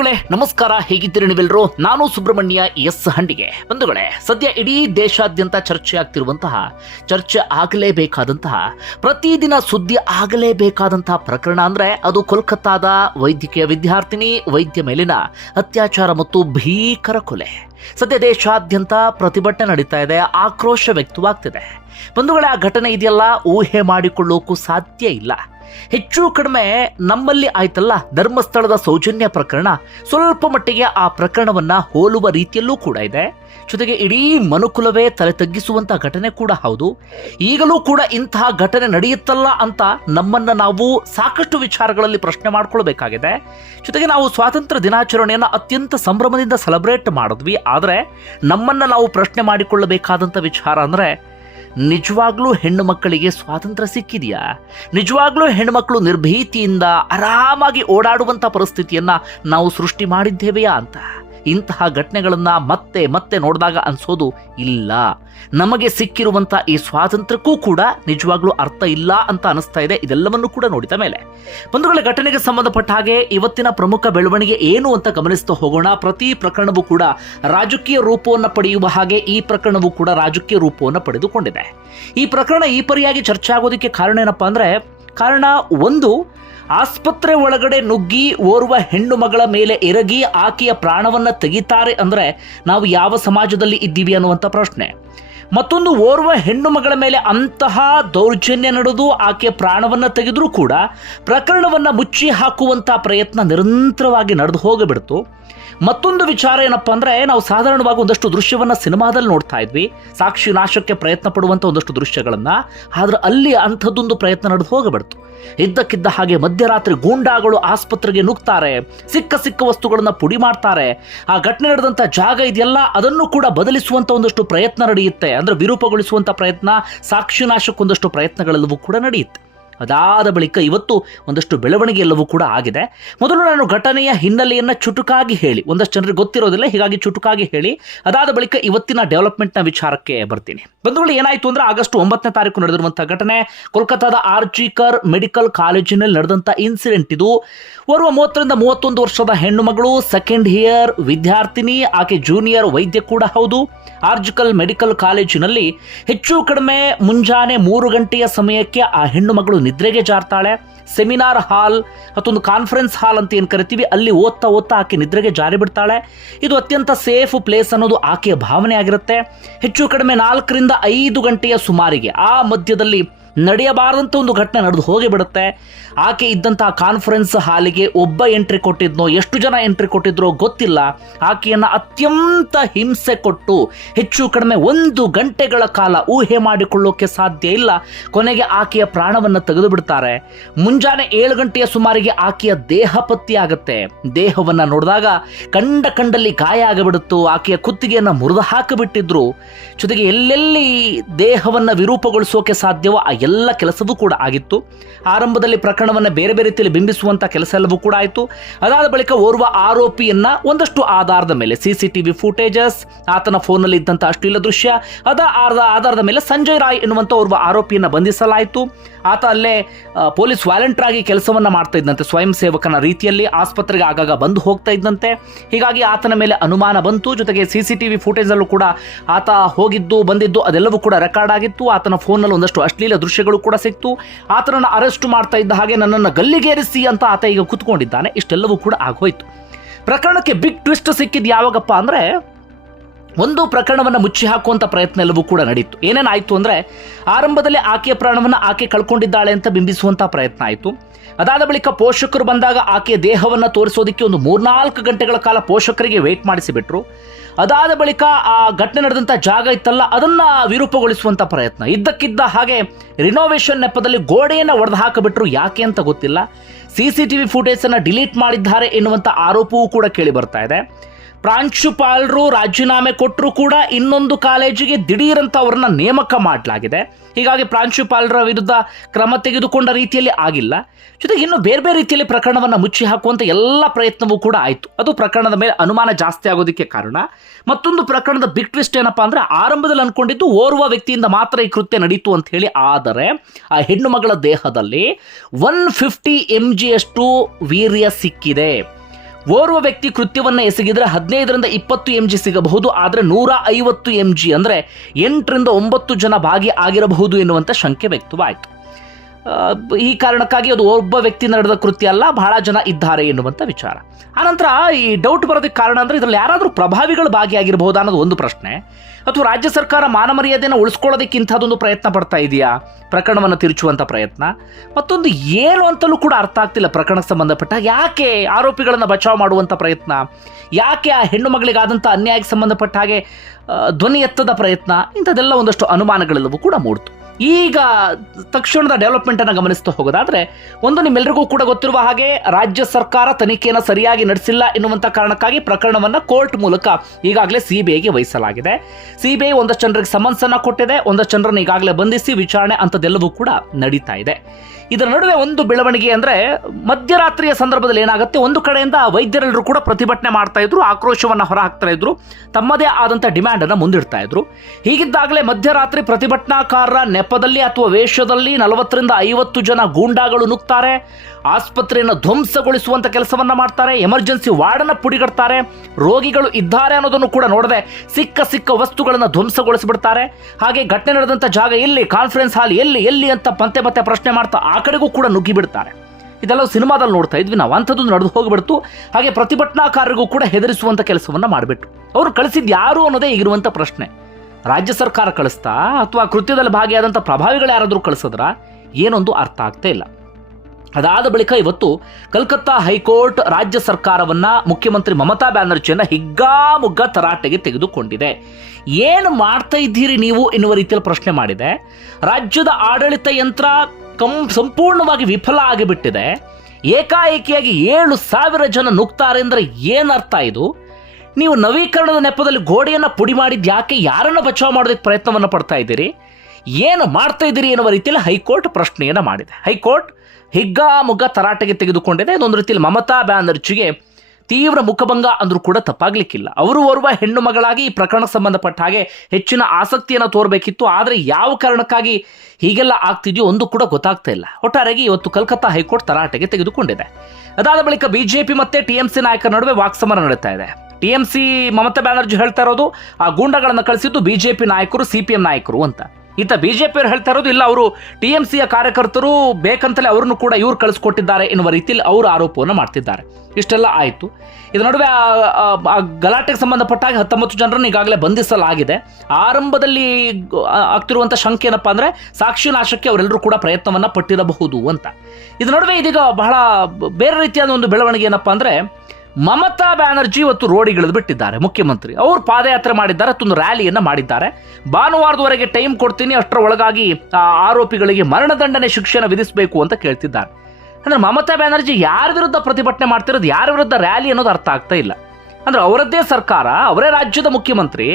ಬಂಧುಗಳೇ, ನಮಸ್ಕಾರ ಹೇಗಿದ್ದೀರಿ ನೀವೆಲ್ಲರೂ ನಾನು ಸುಬ್ರಹ್ಮಣ್ಯ ಎಸ್ ಹಂಡಿಗೆ. ಬಂಧುಗಳೇ, ಸದ್ಯ ಇಡೀ ದೇಶಾದ್ಯಂತ ಚರ್ಚೆ ಆಗ್ತಿರುವಂತಹ, ಚರ್ಚೆ ಆಗಲೇಬೇಕಾದಂತಹ, ಪ್ರತಿದಿನ ಸುದ್ದಿ ಆಗಲೇಬೇಕಾದಂತಹ ಪ್ರಕರಣ ಅಂದ್ರೆ ಅದು ಕೋಲ್ಕತ್ತಾದ ವೈದ್ಯಕೀಯ ವಿದ್ಯಾರ್ಥಿನಿ, ವೈದ್ಯ ಮೇಲಿನ ಅತ್ಯಾಚಾರ ಮತ್ತು ಭೀಕರ ಕೊಲೆ. ಸದ್ಯ ದೇಶಾದ್ಯಂತ ಪ್ರತಿಭಟನೆ ನಡೀತಾ ಇದೆ, ಆಕ್ರೋಶ ವ್ಯಕ್ತವಾಗ್ತಿದೆ. ಬಂಧುಗಳೇ, ಆ ಘಟನೆ ಇದೆಯಲ್ಲ? ಊಹೆ ಮಾಡಿಕೊಳ್ಳೋಕ್ಕೂ ಸಾಧ್ಯ ಇಲ್ಲ. ಹೆಚ್ಚು ಕಡಿಮೆ ನಮ್ಮಲ್ಲಿ ಆಯ್ತಲ್ಲ ಧರ್ಮಸ್ಥಳದ ಸೌಜನ್ಯ ಪ್ರಕರಣ. ಸ್ವಲ್ಪ ಮಟ್ಟಿಗೆ ಆ ಪ್ರಕರಣವನ್ನ ಹೋಲುವ ರೀತಿಯಲ್ಲೂ ಕೂಡ ಇದೆ. ಜೊತೆಗೆ ಇಡೀ ಮನುಕುಲವೇ ತಲೆ ತಗ್ಗಿಸುವಂತಹ ಘಟನೆ ಕೂಡ ಹೌದು. ಈಗಲೂ ಕೂಡ ಇಂತಹ ಘಟನೆ ನಡೆಯುತ್ತಲ್ಲ ಅಂತ ನಮ್ಮನ್ನ ನಾವು ಸಾಕಷ್ಟು ವಿಚಾರಗಳಲ್ಲಿ ಪ್ರಶ್ನೆ ಮಾಡ್ಕೊಳ್ಬೇಕಾಗಿದೆ. ಜೊತೆಗೆ ನಾವು ಸ್ವಾತಂತ್ರ್ಯ ದಿನಾಚರಣೆಯನ್ನು ಅತ್ಯಂತ ಸಂಭ್ರಮದಿಂದ ಸೆಲೆಬ್ರೇಟ್ ಮಾಡಿದ್ವಿ. ಆದರೆ ನಮ್ಮನ್ನ ನಾವು ಪ್ರಶ್ನೆ ಮಾಡಿಕೊಳ್ಳಬೇಕಾದಂಥ ವಿಚಾರ ಅಂದ್ರೆ ನಿಜವಾಗ್ಲೂ ಹೆಣ್ಣು ಮಕ್ಕಳಿಗೆ ಸ್ವಾತಂತ್ರ್ಯ ಸಿಕ್ಕಿದೆಯಾ? ನಿಜವಾಗ್ಲೂ ಹೆಣ್ಣುಮಕ್ಕಳು ನಿರ್ಭೀತಿಯಿಂದ ಆರಾಮಾಗಿ ಓಡಾಡುವಂಥ ಪರಿಸ್ಥಿತಿಯನ್ನ ನಾವು ಸೃಷ್ಟಿ ಮಾಡಿದ್ದೇವೆಯಾ ಅಂತ? ಇಂತಹ ಘಟನೆಗಳನ್ನು ಮತ್ತೆ ಮತ್ತೆ ನೋಡಿದಾಗ ಅನ್ಸೋದು ಇಲ್ಲ. ನಮಗೆ ಸಿಕ್ಕಿರುವಂಥ ಈ ಸ್ವಾತಂತ್ರ್ಯಕ್ಕೂ ಕೂಡ ನಿಜವಾಗ್ಲೂ ಅರ್ಥ ಇಲ್ಲ ಅಂತ ಅನಿಸ್ತಾ ಇದೆ. ಇದೆಲ್ಲವನ್ನು ಕೂಡ ನೋಡಿದ ಮೇಲೆ. ಬಂಧುಗಳ, ಘಟನೆಗೆ ಸಂಬಂಧಪಟ್ಟ ಹಾಗೆ ಇವತ್ತಿನ ಪ್ರಮುಖ ಬೆಳವಣಿಗೆ ಏನು ಅಂತ ಗಮನಿಸ್ತಾ ಹೋಗೋಣ. ಪ್ರತಿ ಪ್ರಕರಣವೂ ಕೂಡ ರಾಜಕೀಯ ರೂಪವನ್ನು ಪಡೆಯುವ ಹಾಗೆ ಈ ಪ್ರಕರಣವೂ ಕೂಡ ರಾಜಕೀಯ ರೂಪವನ್ನು ಪಡೆದುಕೊಂಡಿದೆ. ಈ ಪ್ರಕರಣ ಈ ಪರಿಯಾಗಿ ಚರ್ಚೆ ಆಗೋದಕ್ಕೆ ಕಾರಣ ಏನಪ್ಪಾ ಅಂದ್ರೆ, ಕಾರಣ ಒಂದು ಆಸ್ಪತ್ರೆ ಒಳಗಡೆ ನುಗ್ಗಿ ಓರ್ವ ಹೆಣ್ಣು ಮಗಳ ಮೇಲೆ ಎರಗಿ ಆಕೆಯ ಪ್ರಾಣವನ್ನು ತೆಗಿತಾರೆ ಅಂದರೆ ನಾವು ಯಾವ ಸಮಾಜದಲ್ಲಿ ಇದ್ದೀವಿ ಅನ್ನುವಂಥ ಪ್ರಶ್ನೆ. ಮತ್ತೊಂದು ಓರ್ವ ಹೆಣ್ಣು ಮಗಳ ಮೇಲೆ ಅಂತಹ ದೌರ್ಜನ್ಯ ನಡೆದು ಆಕೆಯ ಪ್ರಾಣವನ್ನು ತೆಗೆದರೂ ಕೂಡ ಪ್ರಕರಣವನ್ನು ಮುಚ್ಚಿ ಹಾಕುವಂತ ಪ್ರಯತ್ನ ನಿರಂತರವಾಗಿ ನಡೆದು ಹೋಗಿಬಿಡ್ತು. ಮತ್ತೊಂದು ವಿಚಾರ ಏನಪ್ಪ ಅಂದ್ರೆ, ನಾವು ಸಾಧಾರಣವಾಗಿ ಒಂದಷ್ಟು ದೃಶ್ಯವನ್ನ ಸಿನಿಮಾದಲ್ಲಿ ನೋಡ್ತಾ ಇದ್ವಿ. ಸಾಕ್ಷಿ ನಾಶಕ್ಕೆ ಪ್ರಯತ್ನ ಪಡುವಂತ ಒಂದಷ್ಟು ದೃಶ್ಯಗಳನ್ನ, ಆದ್ರೆ ಅಲ್ಲಿ ಅಂಥದ್ದೊಂದು ಪ್ರಯತ್ನ ನಡೆದು ಹೋಗಬಿಡ್ತು ಇದ್ದಕ್ಕಿದ್ದ ಹಾಗೆ ಮಧ್ಯರಾತ್ರಿ ಗೂಂಡಾಗಳು ಆಸ್ಪತ್ರೆಗೆ ನುಗ್ತಾರೆ, ಸಿಕ್ಕ ಸಿಕ್ಕ ವಸ್ತುಗಳನ್ನ ಪುಡಿ ಮಾಡ್ತಾರೆ, ಆ ಘಟನೆ ನಡೆದಂತ ಜಾಗ ಇದೆಯಲ್ಲ, ಅದನ್ನು ಕೂಡ ಬದಲಿಸುವಂತ ಒಂದಷ್ಟು ಪ್ರಯತ್ನ ನಡೆಯುತ್ತೆ. ಅಂದ್ರೆ ವಿರೂಪಗೊಳಿಸುವಂತ ಪ್ರಯತ್ನ, ಸಾಕ್ಷಿ ನಾಶಕ್ಕೊಂದಷ್ಟು ಪ್ರಯತ್ನಗಳೆಲ್ಲವೂ ಕೂಡ ನಡೆಯುತ್ತೆ. ಅದಾದ ಬಳಿಕ ಇವತ್ತು ಒಂದಷ್ಟು ಬೆಳವಣಿಗೆ ಎಲ್ಲವೂ ಕೂಡ ಆಗಿದೆ. ಮೊದಲು ನಾನು ಘಟನೆಯ ಹಿನ್ನೆಲೆಯನ್ನು ಚುಟುಕಾಗಿ ಹೇಳಿ. ಒಂದಷ್ಟು ಜನರಿಗೆ ಗೊತ್ತಿರೋದಿಲ್ಲ, ಹೀಗಾಗಿ ಚುಟುಕಾಗಿ ಹೇಳಿ. ಅದಾದ ಬಳಿಕ ಇವತ್ತಿನ ಡೆವಲಪ್ಮೆಂಟ್ನ ವಿಚಾರಕ್ಕೆ ಬರ್ತೀನಿ. ಬಂಧುಗಳು, ಏನಾಯಿತು ಅಂದರೆ ಆಗಸ್ಟ್ ಒಂಬತ್ತನೇ ತಾರೀಕು ನಡೆದಿರುವಂಥ ಘಟನೆ, ಕೋಲ್ಕತ್ತಾದ ಆರ್ಜಿಕರ್ ಮೆಡಿಕಲ್ ಕಾಲೇಜಿನಲ್ಲಿ ನಡೆದಂಥ ಇನ್ಸಿಡೆಂಟ್ ಇದು. ಓರ್ವ ಮೂವತ್ತರಿಂದ ಮೂವತ್ತೊಂದು ವರ್ಷದ ಹೆಣ್ಣು ಮಗಳು ಸೆಕೆಂಡ್ ಇಯರ್ ವಿದ್ಯಾರ್ಥಿನಿ, ಆಕೆ ಜೂನಿಯರ್ ವೈದ್ಯ ಕೂಡ ಹೌದು. ಆರ್ಜಿಕಲ್ ಮೆಡಿಕಲ್ ಕಾಲೇಜಿನಲ್ಲಿ ಹೆಚ್ಚು ಕಡಿಮೆ ಮುಂಜಾನೆ ಮೂರು ಗಂಟೆಯ ಸಮಯಕ್ಕೆ ಆ ಹೆಣ್ಣು ಮಗಳು ನಿದ್ರೆಗೆ ಜಾರ್ತಾಳೆ. ಸೆಮಿನಾರ್ ಹಾಲ್ ಮತ್ತೊಂದು ಕಾನ್ಫರೆನ್ಸ್ ಹಾಲ್ ಅಂತ ಏನು ಕರಿತೀವಿ, ಅಲ್ಲಿ ಓದ್ತಾ ಓದ್ತಾ ಆಕೆ ನಿದ್ರೆಗೆ ಜಾರಿ ಬಿಡ್ತಾಳೆ. ಇದು ಅತ್ಯಂತ ಸೇಫ್ ಪ್ಲೇಸ್ ಅನ್ನೋದು ಆಕೆಯ ಭಾವನೆ ಆಗಿರುತ್ತೆ. ಹೆಚ್ಚು ಕಡಿಮೆ ನಾಲ್ಕರಿಂದ ಐದು ಗಂಟೆಯ ಸುಮಾರಿಗೆ ಆ ಮಧ್ಯದಲ್ಲಿ ನಡೆಯಬಾರದಂತ ಒಂದು ಘಟನೆ ನಡೆದು ಹೋಗಿ ಬಿಡುತ್ತೆ. ಆಕೆ ಇದ್ದಂತಹ ಕಾನ್ಫರೆನ್ಸ್ ಹಾಲಿಗೆ ಒಬ್ಬ ಎಂಟ್ರಿ ಕೊಟ್ಟಿದ್ನೋ, ಎಷ್ಟು ಜನ ಎಂಟ್ರಿ ಕೊಟ್ಟಿದ್ರೋ ಗೊತ್ತಿಲ್ಲ. ಆಕೆಯನ್ನು ಅತ್ಯಂತ ಹಿಂಸೆ ಕೊಟ್ಟು, ಹೆಚ್ಚು ಕಡಿಮೆ ಒಂದು ಗಂಟೆಗಳ ಕಾಲ ಊಹೆ ಮಾಡಿಕೊಳ್ಳೋಕೆ ಸಾಧ್ಯ ಇಲ್ಲ. ಕೊನೆಗೆ ಆಕೆಯ ಪ್ರಾಣವನ್ನು ತೆಗೆದು ಬಿಡ್ತಾರೆ. ಮುಂಜಾನೆ ಏಳು ಗಂಟೆಯ ಸುಮಾರಿಗೆ ಆಕೆಯ ದೇಹ ಪತ್ತೆಯಾಗುತ್ತೆ ದೇಹವನ್ನು ನೋಡಿದಾಗ ಕಂಡ ಕಂಡಲ್ಲಿ ಗಾಯ ಆಗಿಬಿಡುತ್ತು. ಆಕೆಯ ಕುತ್ತಿಗೆಯನ್ನು ಮುರಿದು ಹಾಕಿಬಿಟ್ಟಿದ್ರು. ಜೊತೆಗೆ ಎಲ್ಲೆಲ್ಲಿ ದೇಹವನ್ನು ವಿರೂಪಗೊಳಿಸೋಕೆ ಸಾಧ್ಯವೋ ಎಲ್ಲ ಕೆಲಸವೂ ಕೂಡ ಆಗಿತ್ತು. ಆರಂಭದಲ್ಲಿ ಪ್ರಕರಣವನ್ನು ಬೇರೆ ಬೇರೆ ರೀತಿಯಲ್ಲಿ ಬಿಂಬಿಸುವಂಥ ಕೆಲಸ ಎಲ್ಲವೂ ಕೂಡ ಆಯಿತು. ಅದಾದ ಬಳಿಕ ಓರ್ವ ಆರೋಪಿಯನ್ನ ಒಂದಷ್ಟು ಆಧಾರದ ಮೇಲೆ ಸಿ ಸಿ ಟಿವಿ ಫುಟೇಜಸ್ ಆತನ ಫೋನ್ನಲ್ಲಿ ಇದ್ದಂಥ ಅಶ್ಲೀಲ ದೃಶ್ಯ. ಅದ ಆಧಾರದ ಮೇಲೆ ಸಂಜಯ್ ರಾಯ್ ಎನ್ನುವಂಥ ಓರ್ವ ಆರೋಪಿಯನ್ನ ಬಂಧಿಸಲಾಯಿತು. ಆತ ಅಲ್ಲೇ ಪೊಲೀಸ್ ವ್ಯಾಲೆಂಟರ್ ಆಗಿ ಕೆಲಸವನ್ನು ಮಾಡ್ತಾ ಇದ್ದಂತೆ, ಸ್ವಯಂ ಸೇವಕನ ರೀತಿಯಲ್ಲಿ ಆಸ್ಪತ್ರೆಗೆ ಆಗಾಗ ಬಂದು ಹೋಗ್ತಾ ಇದ್ದಂತೆ. ಹೀಗಾಗಿ ಆತನ ಮೇಲೆ ಅನುಮಾನ ಬಂತು. ಜೊತೆಗೆ ಸಿ ಸಿ ಟಿ ವಿ ಫುಟೇಜಲ್ಲೂ ಕೂಡ ಆತ ಹೋಗಿದ್ದು ಬಂದಿದ್ದು ಅದೆಲ್ಲವೂ ಕೂಡ ರೆಕಾರ್ಡ್ ಆಗಿತ್ತು. ಆತನ ಫೋನ್ನಲ್ಲಿ ಒಂದಷ್ಟು ಅಶ್ಲೀಲ ದೃಶ್ಯಗಳು ಕೂಡ ಸಿಕ್ತು. ಆತನನ್ನು ಅರೆಸ್ಟ್ ಮಾಡ್ತಾ ಇದ್ದ ಹಾಗೆ ನನ್ನನ್ನು ಗಲ್ಲಿಗೇರಿಸಿ ಅಂತ ಆತ ಈಗ ಕುತ್ಕೊಂಡಿದ್ದಾನೆ. ಇಷ್ಟೆಲ್ಲವೂ ಕೂಡ ಆಗೋಯ್ತು. ಪ್ರಕರಣಕ್ಕೆ ಬಿಗ್ ಟ್ವಿಸ್ಟ್ ಸಿಕ್ಕಿದ್ದು ಯಾವಾಗಪ್ಪ ಅಂದ್ರೆ ಒಂದು ಪ್ರಕರಣವನ್ನು ಮುಚ್ಚಿ ಹಾಕುವಂತ ಪ್ರಯತ್ನ ಎಲ್ಲವೂ ಕೂಡ ನಡೀತು. ಏನೇನಾಯಿತು ಅಂದ್ರೆ ಆರಂಭದಲ್ಲಿ ಆಕೆಯ ಪ್ರಾಣವನ್ನು ಆಕೆ ಕಳ್ಕೊಂಡಿದ್ದಾಳೆ ಅಂತ ಬಿಂಬಿಸುವಂತಹ ಪ್ರಯತ್ನ ಆಯಿತು. ಅದಾದ ಬಳಿಕ ಪೋಷಕರು ಬಂದಾಗ ಆಕೆಯ ದೇಹವನ್ನು ತೋರಿಸೋದಕ್ಕೆ ಒಂದು ಮೂರ್ನಾಲ್ಕು ಗಂಟೆಗಳ ಕಾಲ ಪೋಷಕರಿಗೆ ವೇಟ್ ಮಾಡಿಸಿಬಿಟ್ರು. ಅದಾದ ಬಳಿಕ ಆ ಘಟನೆ ನಡೆದಂಥ ಜಾಗ ಇತ್ತಲ್ಲ, ಅದನ್ನ ವಿರೂಪಗೊಳಿಸುವಂತ ಪ್ರಯತ್ನ. ಇದ್ದಕ್ಕಿದ್ದ ಹಾಗೆ ರಿನೋವೇಷನ್ ನೆಪದಲ್ಲಿ ಗೋಡೆಯನ್ನು ಒಡೆದು ಹಾಕಿಬಿಟ್ರು ಯಾಕೆ ಅಂತ ಗೊತ್ತಿಲ್ಲ. ಸಿ ಸಿ ಟಿ ವಿ ಅನ್ನ ಡಿಲೀಟ್ ಮಾಡಿದ್ದಾರೆ ಎನ್ನುವಂಥ ಆರೋಪವೂ ಕೂಡ ಕೇಳಿ ಬರ್ತಾ ಇದೆ. ಪ್ರಾಂಶುಪಾಲರು ರಾಜೀನಾಮೆ ಕೊಟ್ಟರು ಕೂಡ ಇನ್ನೊಂದು ಕಾಲೇಜಿಗೆ ದಿಢೀರಂತ ಅವರನ್ನ ನೇಮಕ ಮಾಡಲಾಗಿದೆ. ಹೀಗಾಗಿ ಪ್ರಾಂಶುಪಾಲರ ವಿರುದ್ಧ ಕ್ರಮ ತೆಗೆದುಕೊಂಡ ರೀತಿಯಲ್ಲಿ ಆಗಿಲ್ಲ. ಜೊತೆಗೆ ಇನ್ನು ಬೇರೆ ಬೇರೆ ರೀತಿಯಲ್ಲಿ ಪ್ರಕರಣವನ್ನು ಮುಚ್ಚಿ ಹಾಕುವಂತ ಎಲ್ಲ ಪ್ರಯತ್ನವೂ ಕೂಡ ಆಯಿತು. ಅದು ಪ್ರಕರಣದ ಮೇಲೆ ಅನುಮಾನ ಜಾಸ್ತಿ ಆಗೋದಕ್ಕೆ ಕಾರಣ. ಮತ್ತೊಂದು ಪ್ರಕರಣದ ಬಿಗ್ ಟ್ವಿಸ್ಟ್ ಏನಪ್ಪಾ ಅಂದ್ರೆ ಆರಂಭದಲ್ಲಿ ಅಂದ್ಕೊಂಡಿದ್ದು ಓರ್ವ ವ್ಯಕ್ತಿಯಿಂದ ಮಾತ್ರ ಈ ಕೃತ್ಯ ನಡೀತು ಅಂತ ಹೇಳಿ. ಆದರೆ ಆ ಹೆಣ್ಣು ಮಗಳ ದೇಹದಲ್ಲಿ ಒನ್ ಫಿಫ್ಟಿ ಎಂ ವೀರ್ಯ ಸಿಕ್ಕಿದೆ. ಓರ್ವ ವ್ಯಕ್ತಿ ಕೃತ್ಯವನ್ನ ಎಸಗಿದ್ರೆ ಹದಿನೈದರಿಂದ ಇಪ್ಪತ್ತು ಎಂ ಜಿ ಸಿಗಬಹುದು, ಆದರೆ ನೂರ ಐವತ್ತು ಎಂ ಜಿ ಅಂದರೆ ಎಂಟರಿಂದ ಒಂಬತ್ತು ಜನ ಭಾಗಿ ಆಗಿರಬಹುದು ಎನ್ನುವಂಥ ಶಂಕೆ ವ್ಯಕ್ತವಾಯಿತು. ಈ ಕಾರಣಕ್ಕಾಗಿ ಅದು ಒಬ್ಬ ವ್ಯಕ್ತಿ ನಡೆದ ಕೃತ್ಯ ಅಲ್ಲ, ಬಹಳ ಜನ ಇದ್ದಾರೆ ಎನ್ನುವಂಥ ವಿಚಾರ. ಆನಂತರ ಈ ಡೌಟ್ ಬರೋದಕ್ಕೆ ಕಾರಣ ಅಂದರೆ ಇದರಲ್ಲಿ ಯಾರಾದರೂ ಪ್ರಭಾವಿಗಳು ಭಾಗಿಯಾಗಿರಬಹುದು ಅನ್ನೋದು ಒಂದು ಪ್ರಶ್ನೆ. ಅಥವಾ ರಾಜ್ಯ ಸರ್ಕಾರ ಮಾನ ಮರ್ಯಾದೆಯನ್ನು ಉಳಿಸ್ಕೊಳ್ಳೋದಕ್ಕೆ ಪ್ರಯತ್ನ ಪಡ್ತಾ ಇದೆಯಾ? ಪ್ರಕರಣವನ್ನು ತಿರುಚುವಂಥ ಪ್ರಯತ್ನ. ಮತ್ತೊಂದು ಏನು ಅಂತಲೂ ಕೂಡ ಅರ್ಥ ಆಗ್ತಿಲ್ಲ ಪ್ರಕರಣಕ್ಕೆ ಸಂಬಂಧಪಟ್ಟ. ಯಾಕೆ ಆರೋಪಿಗಳನ್ನು ಬಚಾವ್ ಮಾಡುವಂಥ ಪ್ರಯತ್ನ? ಯಾಕೆ ಆ ಹೆಣ್ಣು ಮಗಳಿಗಾದಂಥ ಅನ್ಯಾಯಕ್ಕೆ ಸಂಬಂಧಪಟ್ಟ ಹಾಗೆ ಧ್ವನಿ ಎತ್ತದ ಪ್ರಯತ್ನ? ಇಂಥದ್ದೆಲ್ಲ ಒಂದಷ್ಟು ಅನುಮಾನಗಳೆಲ್ಲವೂ ಕೂಡ ಮೂಡ್ತು. ಈಗ ತಕ್ಷಣದ ಡೆವಲಪ್ಮೆಂಟ್ ಅನ್ನು ಗಮನಿಸ್ತಾ ಹೋಗೋದಾದ್ರೆ, ಒಂದು ನಿಮ್ಮೆಲ್ಲರಿಗೂ ಕೂಡ ಗೊತ್ತಿರುವ ಹಾಗೆ ರಾಜ್ಯ ಸರ್ಕಾರ ತನಿಖೆಯನ್ನು ಸರಿಯಾಗಿ ನಡೆಸಿಲ್ಲ ಎನ್ನುವಂತ ಕಾರಣಕ್ಕಾಗಿ ಪ್ರಕರಣವನ್ನ ಕೋರ್ಟ್ ಮೂಲಕ ಈಗಾಗಲೇ ಸಿಬಿಐಗೆ ವಹಿಸಲಾಗಿದೆ. ಸಿಬಿಐ ಒಂದಷ್ಟು ಜನರಿಗೆ ಸಮನ್ಸ್ ಅನ್ನ ಕೊಟ್ಟಿದೆ, ಒಂದಷ್ಟು ಜನರನ್ನು ಈಗಾಗಲೇ ಬಂಧಿಸಿ ವಿಚಾರಣೆ ಅಂತದೆಲ್ಲವೂ ಕೂಡ ನಡೀತಾ ಇದೆ. ಇದರ ನಡುವೆ ಒಂದು ಬೆಳವಣಿಗೆ ಅಂದ್ರೆ, ಮಧ್ಯರಾತ್ರಿಯ ಸಂದರ್ಭದಲ್ಲಿ ಏನಾಗುತ್ತೆ, ಒಂದು ಕಡೆಯಿಂದ ವೈದ್ಯರೆಲ್ಲರೂ ಕೂಡ ಪ್ರತಿಭಟನೆ ಮಾಡ್ತಾ ಇದ್ರು, ಆಕ್ರೋಶವನ್ನ ಹೊರಹಾಕ್ತಾ ಇದ್ರು, ತಮ್ಮದೇ ಆದಂತ ಡಿಮ್ಯಾಂಡ್ ಅನ್ನ ಮುಂದಿಡ್ತಾ ಇದ್ರು. ಹೀಗಿದ್ದಾಗಲೇ ಮಧ್ಯರಾತ್ರಿ ಪ್ರತಿಭಟನಾಕಾರರ ನೆಪದಲ್ಲಿ ಅಥವಾ ವೇಷದಲ್ಲಿ ನಲವತ್ತರಿಂದ ಐವತ್ತು ಜನ ಗೂಂಡಾಗಳು ನುಗ್ತಾರೆ, ಆಸ್ಪತ್ರೆಯನ್ನು ಧ್ವಂಸಗೊಳಿಸುವಂಥ ಕೆಲಸವನ್ನು ಮಾಡ್ತಾರೆ, ಎಮರ್ಜೆನ್ಸಿ ವಾರ್ಡನ್ನು ಪುಡಿಗಡ್ತಾರೆ, ರೋಗಿಗಳು ಇದ್ದಾರೆ ಅನ್ನೋದನ್ನು ಕೂಡ ನೋಡದೆ ಸಿಕ್ಕ ಸಿಕ್ಕ ವಸ್ತುಗಳನ್ನು ಧ್ವಂಸಗೊಳಿಸಿಬಿಡ್ತಾರೆ. ಹಾಗೆ ಘಟನೆ ನಡೆದಂಥ ಜಾಗ ಎಲ್ಲಿ ಕಾನ್ಫರೆನ್ಸ್ ಹಾಲ್ ಎಲ್ಲಿ ಎಲ್ಲಿ ಅಂತ ಪಂತೆ ಮತ್ತೆ ಪ್ರಶ್ನೆ ಮಾಡ್ತಾ ಆ ಕಡೆಗೂ ಕೂಡ ನುಗ್ಗಿಬಿಡ್ತಾರೆ. ಇದೆಲ್ಲ ಸಿನಿಮಾದಲ್ಲಿ ನೋಡ್ತಾ ಇದ್ವಿ ನಾವು ಅಂಥದ್ದು ನಡೆದು ಹೋಗಿಬಿಡ್ತು. ಹಾಗೆ ಪ್ರತಿಭಟನಾಕಾರರಿಗೂ ಕೂಡ ಹೆದರಿಸುವಂಥ ಕೆಲಸವನ್ನು ಮಾಡಿಬಿಟ್ರು. ಅವರು ಕಳಿಸಿದ್ದು ಯಾರು ಅನ್ನೋದೇ ಈಗಿರುವಂಥ ಪ್ರಶ್ನೆ. ರಾಜ್ಯ ಸರ್ಕಾರ ಕಳಿಸ್ತಾ ಅಥವಾ ಕೃತ್ಯದಲ್ಲಿ ಭಾಗಿಯಾದಂಥ ಪ್ರಭಾವಿಗಳು ಯಾರಾದರೂ ಕಳಿಸಿದ್ರ ಏನೊಂದು ಅರ್ಥ ಆಗ್ತಾ ಇಲ್ಲ. ಅದಾದ ಬಳಿಕ ಇವತ್ತು ಕಲ್ಕತ್ತಾ ಹೈಕೋರ್ಟ್ ರಾಜ್ಯ ಸರ್ಕಾರವನ್ನ ಮುಖ್ಯಮಂತ್ರಿ ಮಮತಾ ಬ್ಯಾನರ್ಜಿಯನ್ನ ಹಿಗ್ಗಾಮುಗ್ಗ ತರಾಟೆಗೆ ತೆಗೆದುಕೊಂಡಿದೆ. ಏನು ಮಾಡ್ತಾ ಇದ್ದೀರಿ ನೀವು ಎನ್ನುವ ರೀತಿಯಲ್ಲಿ ಪ್ರಶ್ನೆ ಮಾಡಿದೆ. ರಾಜ್ಯದ ಆಡಳಿತ ಯಂತ್ರ ಕಂ ಸಂಪೂರ್ಣವಾಗಿ ವಿಫಲ ಆಗಿಬಿಟ್ಟಿದೆ. ಏಕಾಏಕಿಯಾಗಿ ಏಳು ಸಾವಿರ ಜನ ನುಗ್ತಾರೆ ಅಂದ್ರೆ ಏನರ್ಥ ಇದು? ನೀವು ನವೀಕರಣದ ನೆಪದಲ್ಲಿ ಗೋಡೆಯನ್ನ ಪುಡಿ ಮಾಡಿದ್ ಯಾಕೆ ಯಾರನ್ನ ಬಚಾವ್ ಮಾಡೋದಕ್ಕೆ ಪ್ರಯತ್ನವನ್ನ ಪಡ್ತಾ ಇದ್ದೀರಿ? ಏನು ಮಾಡ್ತಾ ಇದ್ದೀರಿ ಎನ್ನುವ ರೀತಿಯಲ್ಲಿ ಹೈಕೋರ್ಟ್ ಪ್ರಶ್ನೆಯನ್ನ ಮಾಡಿದೆ. ಹೈಕೋರ್ಟ್ ಹಿಗ್ಗಾಮುಗ್ಗ ತರಾಟೆಗೆ ತೆಗೆದುಕೊಂಡಿದೆ. ಇದೊಂದು ರೀತಿಯಲ್ಲಿ ಮಮತಾ ಬ್ಯಾನರ್ಜಿಗೆ ತೀವ್ರ ಮುಖಭಂಗ ಅಂದ್ರೂ ಕೂಡ ತಪ್ಪಾಗ್ಲಿಕ್ಕಿಲ್ಲ. ಅವರು ಓರ್ವ ಹೆಣ್ಣು ಮಗಳಾಗಿ ಈ ಪ್ರಕರಣಕ್ಕೆ ಸಂಬಂಧಪಟ್ಟ ಹಾಗೆ ಹೆಚ್ಚಿನ ಆಸಕ್ತಿಯನ್ನು ತೋರಬೇಕಿತ್ತು. ಆದರೆ ಯಾವ ಕಾರಣಕ್ಕಾಗಿ ಹೀಗೆಲ್ಲ ಆಗ್ತಿದೆಯೋ ಒಂದು ಕೂಡ ಗೊತ್ತಾಗ್ತಾ ಇಲ್ಲ. ಒಟ್ಟಾರೆಯಾಗಿ ಇವತ್ತು ಕಲ್ಕತ್ತಾ ಹೈಕೋರ್ಟ್ ತರಾಟೆಗೆ ತೆಗೆದುಕೊಂಡಿದೆ. ಅದಾದ ಬಳಿಕ ಬಿಜೆಪಿ ಮತ್ತೆ ಟಿಎಂಸಿ ನಾಯಕರ ನಡುವೆ ವಾಕ್ಸಮರ ನಡೀತಾ ಇದೆ. ಟಿಎಂಸಿ ಮಮತಾ ಬ್ಯಾನರ್ಜಿ ಹೇಳ್ತಾ ಇರೋದು, ಆ ಗೂಂಡಗಳನ್ನು ಕಳಿಸಿದ್ದು ಬಿ ಜೆ ಪಿ ನಾಯಕರು ಸಿ ಪಿ ಎಂ ನಾಯಕರು ಅಂತ. ಈತ ಬಿಜೆಪಿಯವರು ಹೇಳ್ತಾ ಇರೋದು, ಇಲ್ಲ ಅವರು ಟಿ ಎಂ ಸಿಯ ಕಾರ್ಯಕರ್ತರು ಬೇಕಂತಲೇ ಅವರನ್ನು ಕೂಡ ಇವ್ರು ಕಳಿಸ್ಕೊಟ್ಟಿದ್ದಾರೆ ಎನ್ನುವ ರೀತಿಯಲ್ಲಿ ಅವರು ಆರೋಪವನ್ನು ಮಾಡ್ತಿದ್ದಾರೆ. ಇಷ್ಟೆಲ್ಲ ಆಯಿತು. ಇದರ ನಡುವೆ ಆ- ಗಲಾಟೆಗೆ ಸಂಬಂಧಪಟ್ಟಾಗ ಹತ್ತೊಂಬತ್ತು ಜನರನ್ನು ಈಗಾಗಲೇ ಬಂಧಿಸಲಾಗಿದೆ. ಆರಂಭದಲ್ಲಿ ಆಗ್ತಿರುವಂಥ ಶಂಕೆ ಏನಪ್ಪ ಅಂದರೆ, ಸಾಕ್ಷಿ ನಾಶಕ್ಕೆ ಅವರೆಲ್ಲರೂ ಕೂಡ ಪ್ರಯತ್ನವನ್ನು ಪಟ್ಟಿರಬಹುದು ಅಂತ. ಇದರ ನಡುವೆ ಇದೀಗ ಬಹಳ ಬೇರೆ ರೀತಿಯಾದ ಒಂದು ಬೆಳವಣಿಗೆ ಏನಪ್ಪ ಅಂದ್ರೆ ಮಮತಾ ಬ್ಯಾನರ್ಜಿ ಇವತ್ತು ರೋಡಿಗಿಳಿದು ಬಿಟ್ಟಿದ್ದಾರೆ. ಮುಖ್ಯಮಂತ್ರಿ ಅವರು ಪಾದಯಾತ್ರೆ ಮಾಡಿದ್ದಾರೆ ಒಂದು ರ್ಯಾಲಿಯನ್ನು ಮಾಡಿದ್ದಾರೆ. ಭಾನುವಾರದವರೆಗೆ ಟೈಮ್ ಕೊಡ್ತೀನಿ ಅಷ್ಟರ ಒಳಗಾಗಿ ಆರೋಪಿಗಳಿಗೆ ಮರಣದಂಡನೆ ಶಿಕ್ಷೆಯನ್ನು ವಿಧಿಸಬೇಕು ಅಂತ ಕೇಳ್ತಿದ್ದಾರೆ. ಅಂದರೆ ಮಮತಾ ಬ್ಯಾನರ್ಜಿ ಯಾರ ವಿರುದ್ಧ ಪ್ರತಿಭಟನೆ ಮಾಡ್ತಿರೋದು, ಯಾರ ವಿರುದ್ಧ ರ್ಯಾಲಿ ಅನ್ನೋದು ಅರ್ಥ ಆಗ್ತಾ ಇಲ್ಲ. ಅಂದ್ರೆ ಅವರದ್ದೇ ಸರ್ಕಾರ, ಅವರೇ ರಾಜ್ಯದ ಮುಖ್ಯಮಂತ್ರಿ,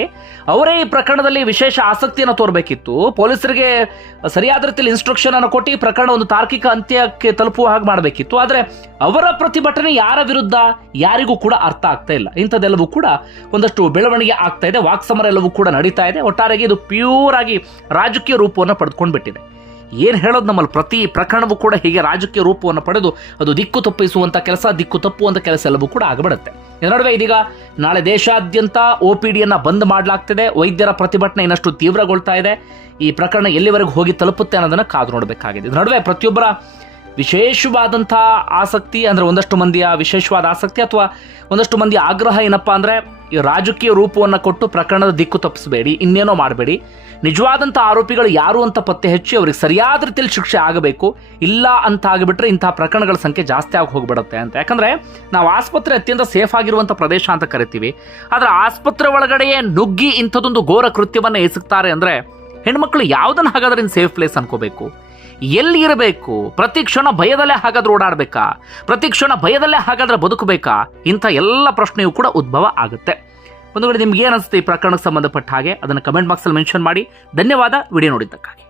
ಅವರೇ ಈ ಪ್ರಕರಣದಲ್ಲಿ ವಿಶೇಷ ಆಸಕ್ತಿಯನ್ನು ತೋರಬೇಕಿತ್ತು. ಪೊಲೀಸರಿಗೆ ಸರಿಯಾದ ರೀತಿಯಲ್ಲಿ ಇನ್ಸ್ಟ್ರಕ್ಷನ್ ಅನ್ನು ಕೊಟ್ಟು ಈ ಪ್ರಕರಣ ಒಂದು ತಾರ್ಕಿಕ ಅಂತ್ಯಕ್ಕೆ ತಲುಪುವ ಹಾಗೆ ಮಾಡಬೇಕಿತ್ತು. ಆದರೆ ಅವರ ಪ್ರತಿಭಟನೆ ಯಾರ ವಿರುದ್ಧ ಯಾರಿಗೂ ಕೂಡ ಅರ್ಥ ಆಗ್ತಾ ಇಲ್ಲ. ಇಂಥದ್ದೆಲ್ಲವೂ ಕೂಡ ಒಂದಷ್ಟು ಬೆಳವಣಿಗೆ ಆಗ್ತಾ ಇದೆ. ವಾಕ್ಸಮರ ಎಲ್ಲವೂ ಕೂಡ ನಡೀತಾ ಇದೆ. ಒಟ್ಟಾರೆಯಾಗಿ ಇದು ಪ್ಯೂರ್ ಆಗಿ ರಾಜಕೀಯ ರೂಪವನ್ನು ಪಡೆದುಕೊಂಡು ಬಿಟ್ಟಿದೆ ಏನು ಹೇಳೋದು ನಮ್ಮಲ್ಲಿ? ಪ್ರತಿ ಪ್ರಕರಣವೂ ಕೂಡ ಹೀಗೆ ರಾಜಕೀಯ ರೂಪವನ್ನು ಪಡೆದು ಅದು ದಿಕ್ಕು ತಪ್ಪಿಸುವಂಥ ಕೆಲಸ, ದಿಕ್ಕು ತಪ್ಪುವಂಥ ಕೆಲಸ ಎಲ್ಲವೂ ಕೂಡ ಆಗಿಬಿಡುತ್ತೆ. ನಡುವೆ ಇದೀಗ ನಾಳೆ ದೇಶಾದ್ಯಂತ ಒ ಪಿ ಡಿಯನ್ನು ಬಂದ್ ಮಾಡಲಾಗ್ತಿದೆ. ವೈದ್ಯರ ಪ್ರತಿಭಟನೆ ಇನ್ನಷ್ಟು ತೀವ್ರಗೊಳ್ತಾ ಇದೆ. ಈ ಪ್ರಕರಣ ಎಲ್ಲಿವರೆಗೂ ಹೋಗಿ ತಲುಪುತ್ತೆ ಅನ್ನೋದನ್ನು ಕಾದು ನೋಡಬೇಕಾಗಿದೆ. ನಡುವೆ ಪ್ರತಿಯೊಬ್ಬರ ವಿಶೇಷವಾದಂಥ ಆಸಕ್ತಿ ಅಂದರೆ ಒಂದಷ್ಟು ಮಂದಿಯ ವಿಶೇಷವಾದ ಆಸಕ್ತಿ ಅಥವಾ ಒಂದಷ್ಟು ಮಂದಿ ಆಗ್ರಹ ಏನಪ್ಪ ಅಂದರೆ ಈ ರಾಜಕೀಯ ರೂಪವನ್ನು ಕೊಟ್ಟು ಪ್ರಕರಣದ ದಿಕ್ಕು ತಪ್ಪಿಸಬೇಡಿ, ಇನ್ನೇನೋ ಮಾಡಬೇಡಿ. ನಿಜವಾದಂಥ ಆರೋಪಿಗಳು ಯಾರು ಅಂತ ಪತ್ತೆ ಹಚ್ಚಿ ಅವ್ರಿಗೆ ಸರಿಯಾದ ರೀತಿಯಲ್ಲಿ ಶಿಕ್ಷೆ ಆಗಬೇಕು. ಇಲ್ಲ ಅಂತ ಆಗಿಬಿಟ್ರೆ ಇಂತಹ ಪ್ರಕರಣಗಳ ಸಂಖ್ಯೆ ಜಾಸ್ತಿ ಆಗಿ ಹೋಗ್ಬಿಡುತ್ತೆ ಅಂತ. ಯಾಕಂದ್ರೆ ನಾವು ಆಸ್ಪತ್ರೆ ಅತ್ಯಂತ ಸೇಫ್ ಆಗಿರುವಂಥ ಪ್ರದೇಶ ಅಂತ ಕರಿತೀವಿ. ಆದರೆ ಆಸ್ಪತ್ರೆ ಒಳಗಡೆಯೇ ನುಗ್ಗಿ ಇಂಥದ್ದೊಂದು ಘೋರ ಕೃತ್ಯವನ್ನು ಎಸಗ್ತಾರೆ ಅಂದರೆ ಹೆಣ್ಮಕ್ಳು ಯಾವುದನ್ನು ಹಾಗಾದ್ರೆ ಸೇಫ್ ಪ್ಲೇಸ್ ಅನ್ಕೋಬೇಕು. ಎಲ್ಲಿ ಇರಬೇಕು ಪ್ರತಿ ಕ್ಷಣ ಭಯದಲ್ಲೇ ಹಾಗಾದ್ರೆ ಓಡಾಡಬೇಕಾ? ಪ್ರತಿ ಕ್ಷಣ ಭಯದಲ್ಲೇ ಹಾಗಾದ್ರೆ ಬದುಕಬೇಕಾ? ಇಂಥ ಎಲ್ಲ ಪ್ರಶ್ನೆಯೂ ಕೂಡ ಉದ್ಭವ ಆಗುತ್ತೆ. ಒಂದು ವೇಳೆ ನಿಮ್ಗೆ ಏನು ಅನಿಸುತ್ತೆ ಈ ಪ್ರಕರಣಕ್ಕೆ ಸಂಬಂಧಪಟ್ಟ ಹಾಗೆ, ಅದನ್ನು ಕಮೆಂಟ್ ಬಾಕ್ಸಲ್ಲಿ ಮೆನ್ಷನ್ ಮಾಡಿ. ಧನ್ಯವಾದ. ವಿಡಿಯೋ ನೋಡಿದ್ದಕ್ಕಾಗಿ.